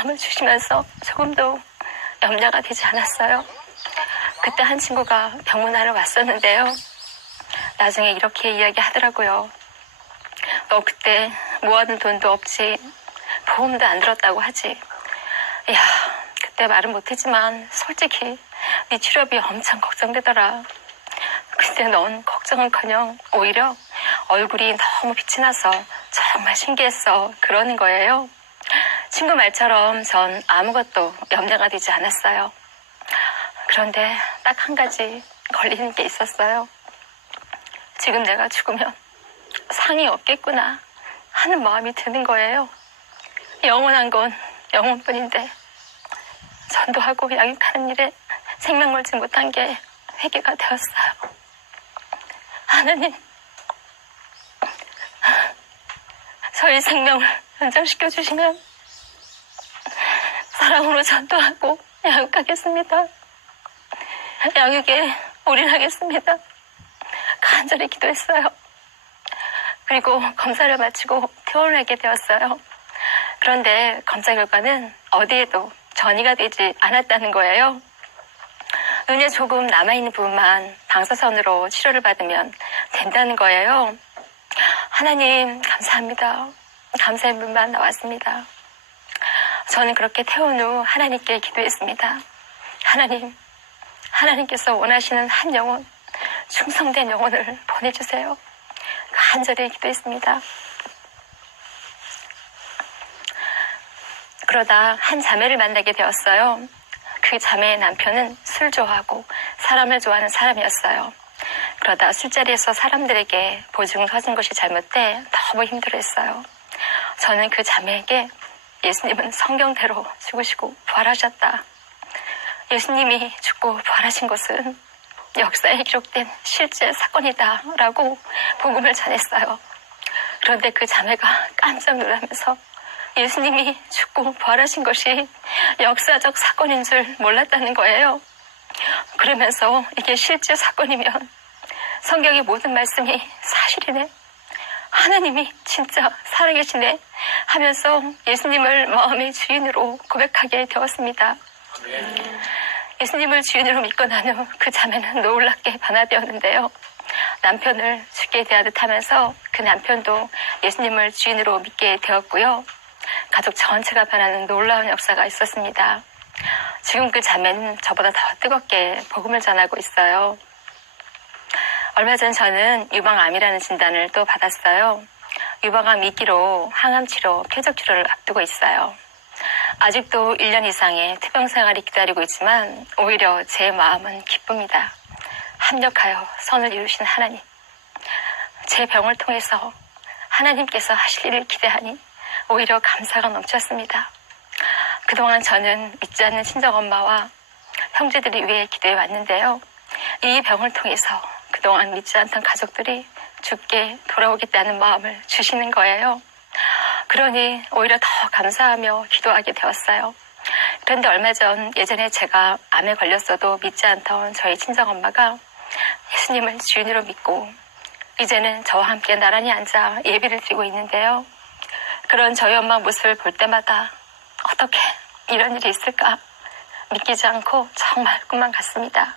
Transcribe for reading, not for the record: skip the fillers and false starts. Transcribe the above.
마음을 주시면서 조금도 염려가 되지 않았어요. 그때 한 친구가 병문안을 왔었는데요. 나중에 이렇게 이야기하더라고요. 너 그때 모아둔 돈도 없지, 보험도 안 들었다고 하지. 야, 그때 말은 못했지만 솔직히 네 치료비 엄청 걱정되더라. 근데 넌 걱정은커녕 오히려 얼굴이 너무 빛이 나서 정말 신기했어. 그러는 거예요. 친구 말처럼 전 아무것도 염려가 되지 않았어요. 그런데 딱 한 가지 걸리는 게 있었어요. 지금 내가 죽으면 상이 없겠구나 하는 마음이 드는 거예요. 영원한 건 영혼뿐인데 전도하고 양육하는 일에 생명 걸지 못한 게 회개가 되었어요. 하나님, 저희 생명을 연장시켜 주시면 사랑으로 전도하고 양육하겠습니다. 양육에 올인하겠습니다. 간절히 기도했어요. 그리고 검사를 마치고 퇴원하게 되었어요. 그런데 검사 결과는 어디에도 전이가 되지 않았다는 거예요. 눈에 조금 남아있는 부분만 방사선으로 치료를 받으면 된다는 거예요. 하나님 감사합니다. 감사의 문만 나왔습니다. 저는 그렇게 퇴원 후 하나님께 기도했습니다. 하나님, 하나님께서 원하시는 한 영혼, 충성된 영혼을 보내주세요. 간절히 기도했습니다. 그러다 한 자매를 만나게 되었어요. 그 자매의 남편은 술 좋아하고 사람을 좋아하는 사람이었어요. 그러다 술자리에서 사람들에게 보증을 서준 것이 잘못돼 너무 힘들어했어요. 저는 그 자매에게 예수님은 성경대로 죽으시고 부활하셨다. 예수님이 죽고 부활하신 것은 역사에 기록된 실제 사건이다 라고 복음을 전했어요. 그런데 그 자매가 깜짝 놀라면서 예수님이 죽고 부활하신 것이 역사적 사건인 줄 몰랐다는 거예요. 그러면서 이게 실제 사건이면 성경의 모든 말씀이 사실이네, 하나님이 진짜 살아계시네 하면서 예수님을 마음의 주인으로 고백하게 되었습니다. 예수님을 주인으로 믿고 난 후 그 자매는 놀랍게 변화되었는데요. 남편을 죽게 대하듯 하면서 그 남편도 예수님을 주인으로 믿게 되었고요. 가족 전체가 변하는 놀라운 역사가 있었습니다. 지금 그 자매는 저보다 더 뜨겁게 복음을 전하고 있어요. 얼마 전 저는 유방암이라는 진단을 또 받았어요. 유방암 2기로 항암치료, 표적치료를 앞두고 있어요. 아직도 1년 이상의 투병 생활이 기다리고 있지만 오히려 제 마음은 기쁩니다. 합력하여 선을 이루신 하나님, 제 병을 통해서 하나님께서 하실 일을 기대하니 오히려 감사가 넘쳤습니다. 그동안 저는 믿지 않는 친정엄마와 형제들이 위해 기도해 왔는데요. 이 병을 통해서 그동안 믿지 않던 가족들이 죽게 돌아오겠다는 마음을 주시는 거예요. 그러니 오히려 더 감사하며 기도하게 되었어요. 그런데 얼마 전 예전에 제가 암에 걸렸어도 믿지 않던 저희 친정엄마가 예수님을 주인으로 믿고 이제는 저와 함께 나란히 앉아 예배를 드리고 있는데요. 그런 저희 엄마 모습을 볼 때마다 어떻게 이런 일이 있을까 믿기지 않고 정말 꿈만 같습니다.